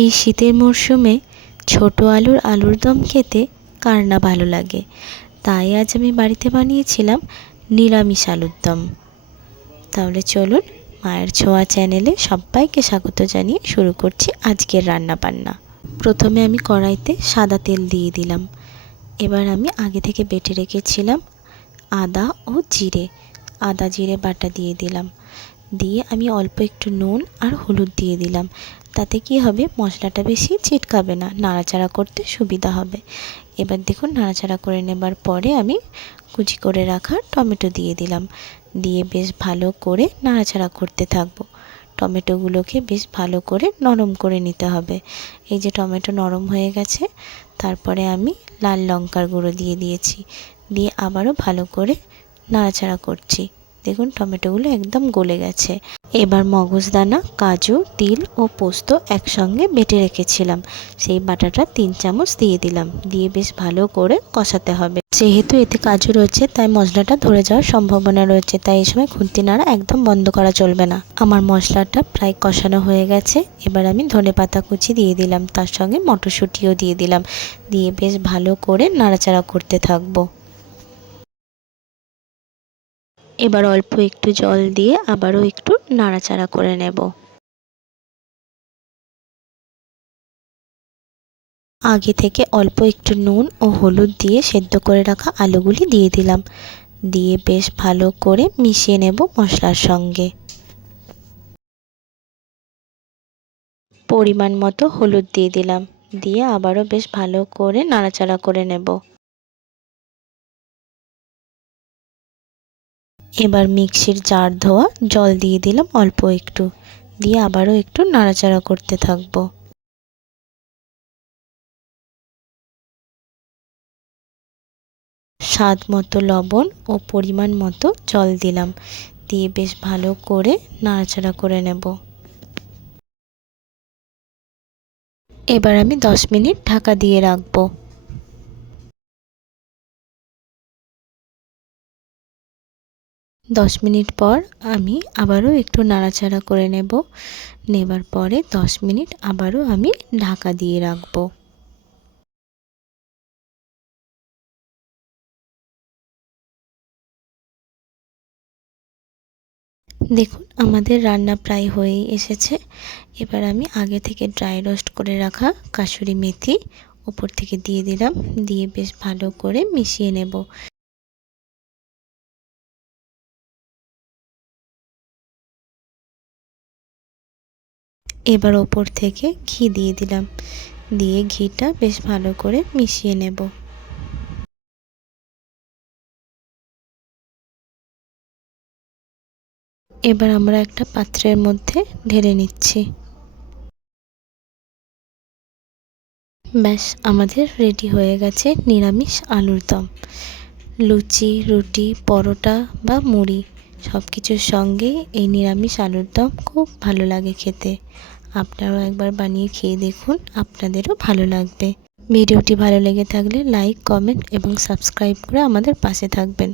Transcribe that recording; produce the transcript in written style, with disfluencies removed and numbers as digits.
এই শীতের মরশুমে ছোট আলুর দম খেতে কার না ভালো লাগে। তাই আজ আমি বাড়িতে বানিয়েছিলাম নিরামিষ আলুর দম। তাহলে চলুন, মায়ের ছোঁয়া চ্যানেলে সবাইকে স্বাগত জানিয়ে শুরু করছি আজকের রান্না বান্না। প্রথমে আমি কড়াইতে সাদা তেল দিয়ে দিলাম। এবার আমি আগে থেকে বেটে রেখেছিলাম আদা ও জিরে, আদা জিরে বাটা দিয়ে দিলাম। দিয়ে আমি অল্প একটু নুন আর হলুদ দিয়ে দিলাম। তাতে কি হবে, মশলাটা বেশি ছিটকাবে না, নাড়াচাড়া করতে সুবিধা হবে। এবার দেখুন, নাড়াচাড়া করে নেবার পরে আমি কুচি করে রাখা টমেটো দিয়ে দিলাম। দিয়ে বেশ ভালো করে নাড়াচাড়া করতে থাকবো। টমেটোগুলোকে বেশ ভালো করে নরম করে নিতে হবে। এই যে টমেটো নরম হয়ে গেছে, তারপরে আমি লাল লঙ্কার গুঁড়ো দিয়ে দিয়েছি। দিয়ে আবারও ভালো করে নাড়াচাড়া করছি। দেখুন টমেটোগুলো একদম গলে গেছে। এবার মগজদানা, কাজু, তিল ও পোস্ত একসঙ্গে বেটে রেখেছিলাম, সেই বাটাটা 3 চামচ দিয়ে দিলাম। দিয়ে বেশ ভালো করে কষাতে হবে। যেহেতু এতে কাজু রয়েছে তাই মশলাটা ধরে যাওয়ার সম্ভাবনা রয়েছে, তাই এই সময় খুন্তি নাড়া একদম বন্ধ করা চলবে না। আমার মশলাটা প্রায় কষানো হয়ে গেছে। এবার আমি ধনেপাতা কুচি দিয়ে দিলাম, তার সঙ্গে মটরশুঁটিও দিয়ে দিলাম। দিয়ে বেশ ভালো করে নাড়াচাড়া করতে থাকবো। এবার অল্প একটু জল দিয়ে আবারও একটু নাড়াচাড়া করে নেব। আগে থেকে অল্প একটু নুন ও হলুদ দিয়ে সেদ্ধ করে রাখা আলুগুলি দিয়ে দিলাম। দিয়ে বেশ ভালো করে মিশিয়ে নেব মশলার সঙ্গে। পরিমাণ মতো হলুদ দিয়ে দিলাম। দিয়ে আবারও বেশ ভালো করে নাড়াচাড়া করে নেব। এবার মিক্সির জার ধোয়া জল দিয়ে দিলাম অল্প একটু। দিয়ে আবারও একটু নাড়াচাড়া করতে থাকবো। স্বাদ মতো লবণ ও পরিমাণ মতো জল দিলাম। দিয়ে বেশ ভালো করে নাড়াচাড়া করে নেব। এবার আমি 10 মিনিট ঢাকা দিয়ে রাখবো। 10 মিনিট পর আমি আবারও একটু নাড়াচাড়া করে নেবার পরে 10 মিনিট আবারও আমি ঢাকা দিয়ে রাখবো। দেখুন আমাদের রান্না প্রায় হয়েই এসেছে। এবার আমি আগে থেকে ড্রাই রোস্ট করে রাখা কাসুরি মেথি উপর থেকে দিয়ে দিলাম। দিয়ে বেশ ভালো করে মিশিয়ে নেব। এবার ওপর থেকে ঘি দিয়ে দিলাম। দিয়ে ঘিটা বেশ ভালো করে মিশিয়ে নেব। এবার আমরা একটা পাত্রের মধ্যে ঢেলে নিচ্ছি। ব্যাস আমাদের রেডি হয়ে গেছে নিরামিষ আলুর দম। লুচি, রুটি, পরোটা বা মুড়ি সব কিছুর সঙ্গেই এই নিরামিষ আলুর দম খুব ভালো লাগে খেতে। আপনারাও একবার বানিয়ে খেয়ে দেখুন, আপনাদেরও ভালো লাগবে। ভিডিওটি ভালো লেগে থাকলে লাইক, কমেন্ট এবং সাবস্ক্রাইব করে আমাদের পাশে থাকবেন।